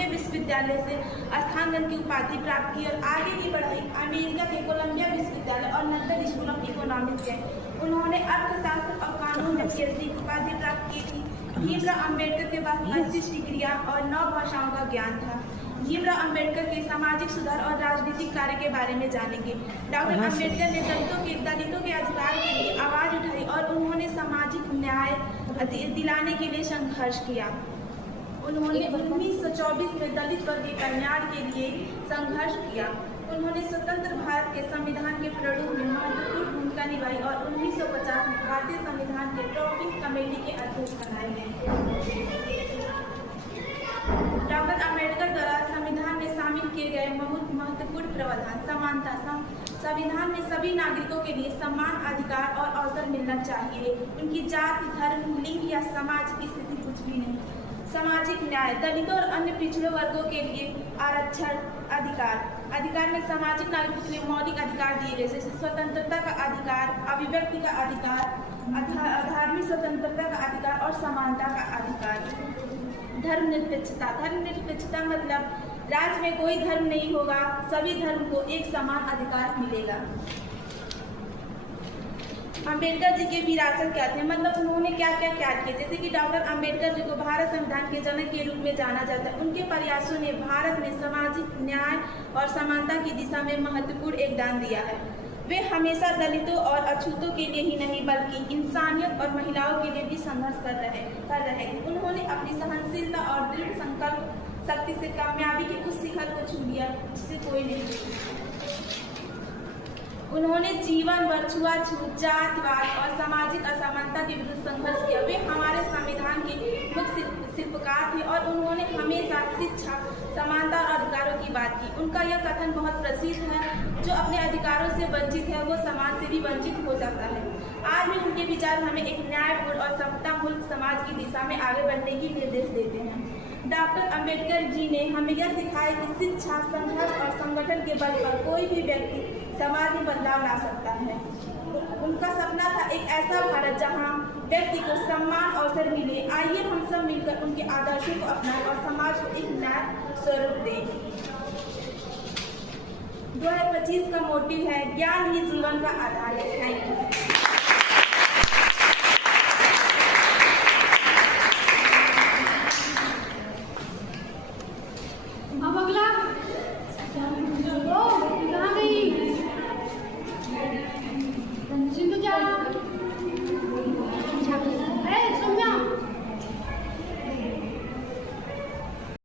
बॉम्बे विश्वविद्यालय से स्थानांतरण की उपाधि प्राप्त की और आगे की पढ़ाई अमेरिका के कोलंबिया विश्वविद्यालय और लंदन स्कूल ऑफ इकोनॉमिक्स है। उन्होंने अर्थशास्त्र और कानून में पीएचडी की उपाधि प्राप्त की थी। भीमराव अम्बेडकर के पास 25 डिग्रियां और 9 भाषाओं का ज्ञान था। भीमराव अम्बेडकर के सामाजिक सुधार और राजनीतिक कार्य के बारे में जानेंगे। डॉक्टर अम्बेडकर ने दलितों के अधिकार के लिए आवाज उठाई और उन्होंने सामाजिक न्याय दिलाने के लिए संघर्ष किया। उन्होंने 1924 में दलित वर्ग के कल्याण के लिए संघर्ष किया। उन्होंने स्वतंत्र भारत के संविधान के प्रारूप में महत्वपूर्ण भूमिका निभाई और 1950 में भारतीय संविधान के ड्राफ्टिंग कमेटी के अध्यक्ष बनाए गए। डॉक्टर अम्बेडकर द्वारा संविधान में शामिल किए गए बहुत महत्वपूर्ण प्रावधान समानता। संविधान में सभी नागरिकों के लिए समान अधिकार और अवसर मिलना चाहिए। उनकी जाति, धर्म, लिंग या समाज की स्थिति कुछ भी नहीं। सामाजिक न्याय, दलितों और अन्य पिछड़े वर्गों के लिए आरक्षण अधिकार में सामाजिक नागरिकों के लिए मौलिक अधिकार दिए गए जैसे स्वतंत्रता का अधिकार, अभिव्यक्ति का अधिकार, धार्मिक स्वतंत्रता का अधिकार और समानता का अधिकार। धर्मनिरपेक्षता मतलब राज्य में कोई धर्म नहीं होगा, सभी धर्म को एक समान अधिकार मिलेगा। अम्बेडकर जी के विरासत क्या थे, मतलब उन्होंने क्या क्या किया। जैसे कि डॉक्टर अम्बेडकर जी को भारत संविधान के जनक के रूप में जाना जाता है। उनके प्रयासों ने भारत में सामाजिक न्याय और समानता की दिशा में महत्वपूर्ण योगदान दिया है। वे हमेशा दलितों और अछूतों के लिए ही नहीं बल्कि इंसानियत और महिलाओं के लिए भी संघर्ष कर रहे थे। उन्होंने अपनी सहनशीलता और दृढ़ संकल्प शक्ति से कामयाबी के उस शिखर को छू लिया जिसे कोई नहीं छू। उन्होंने जीवन भर छुआछूत, जातिवाद और सामाजिक असमानता के विरुद्ध संघर्ष किया। वे हमारे संविधान के मुख्य शिल्पकार थे और उन्होंने हमेशा शिक्षा, समानता और अधिकारों की बात की। उनका यह कथन बहुत प्रसिद्ध है, जो अपने अधिकारों से वंचित है वो समाज से भी वंचित हो जाता है। आज भी उनके विचार हमें एक न्यायपूर्ण और समता मुक्त समाज की दिशा में आगे बढ़ने की निर्देश देते हैं। डॉक्टर अम्बेडकर जी ने हमें यह सिखाया कि शिक्षा, संघर्ष और संगठन के बल पर कोई भी व्यक्ति समाज में बदलाव ला सकता है। उनका सपना था एक ऐसा भारत जहां व्यक्ति को सम्मान अवसर मिले। आइए हम सब मिलकर उनके आदर्शों को अपनाएं और समाज को एक नया स्वरूप दें। 2025 का मोटिव है ज्ञान ही जीवन का आधार है। Thank you.